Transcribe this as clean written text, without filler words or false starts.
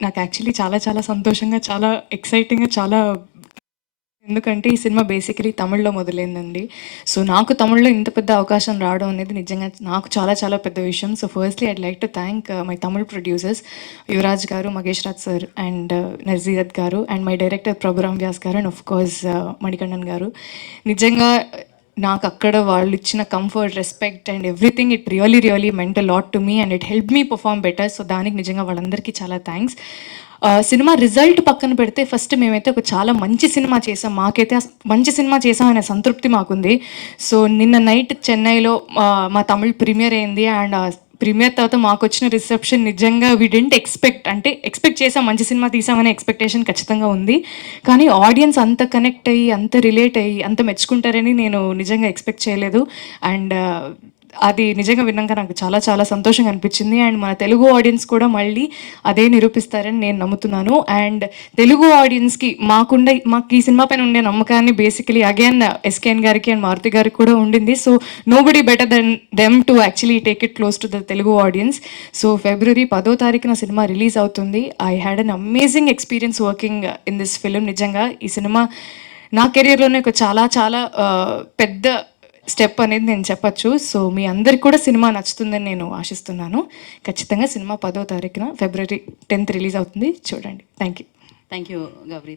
నాకు యాక్చువల్లీ చాలా చాలా సంతోషంగా, చాలా ఎక్సైటింగ్‌గా, చాలా ఎందుకంటే ఈ సినిమా బేసికలీ తమిళ్‌లో మొదలైందండి. సో, నాకు తమిళ్‌లో ఇంత పెద్ద అవకాశం రావడం అనేది నిజంగా నాకు చాలా చాలా పెద్ద విషయం. So, firstly I'd like to thank my Tamil producers Yuvraj గారు, మగేష్ రాజ్ సార్ అండ్ నజీరత్ గారు and my director Prabhuram Vyas గారు అండ్ ఆఫ్ కోర్స్ మణికంఠన్ గారు. నిజంగా నాకు అక్కడ వాళ్ళు ఇచ్చిన comfort, respect and everything it really meant a lot to me and it helped me perform better. So, దానికి నిజంగా వాళ్ళందరికీ చాలా థాంక్స్. సినిమా రిజల్ట్ పక్కన పెడితే ఫస్ట్ మేమైతే ఒక చాలా మంచి సినిమా చేసాం. మాకైతే మంచి సినిమా చేసాం అనే సంతృప్తి మాకుంది. సో, నిన్న నైట్ చెన్నైలో మా తమిళ్ ప్రీమియర్ అయింది. అండ్ ప్రీమియర్ తర్వాత మాకొచ్చిన రిసెప్షన్ నిజంగా వి డిడ్ంట్ ఎక్స్‌పెక్ట్. అంటే ఎక్స్‌పెక్ట్ చేసాం మంచి సినిమా తీసామనే ఎక్స్‌పెక్టేషన్ ఖచ్చితంగా ఉంది. కానీ ఆడియన్స్ అంత కనెక్ట్ అయ్యి, అంత రిలేట్ అయ్యి, అంత మెచ్చుకుంటారని నేను నిజంగా ఎక్స్‌పెక్ట్ చేయలేదు. అండ్ అది నిజంగా విన్నాక నాకు చాలా చాలా సంతోషంగా అనిపించింది. అండ్ మన తెలుగు ఆడియన్స్ కూడా మళ్ళీ అదే నిరూపిస్తారని నేను నమ్ముతున్నాను. అండ్ తెలుగు ఆడియన్స్‌కి మాకు ఈ సినిమా పైన ఉండే నమ్మకాన్ని బేసికలీ అగైన్ ఎస్‌కేఎన్ గారికి అండ్ మారుతి గారికి కూడా ఉండింది. So, nobody better than them to actually take it close to the Telugu audience. So, February 10వ తారీఖున సినిమా రిలీజ్ అవుతుంది. I had an amazing experience working in this film. నిజంగా ఈ సినిమా నా కెరియర్‌లోనే ఒక చాలా చాలా పెద్ద స్టెప్ అనేది నేను చెప్పొచ్చు. సో, మీ అందరికి కూడా సినిమా నచ్చుతుందని నేను ఆశిస్తున్నాను. ఖచ్చితంగా సినిమా 10వ తారీఖున ఫిబ్రవరి 10థ్ రిలీజ్ అవుతుంది. చూడండి. Thank you. Thank you Gauri.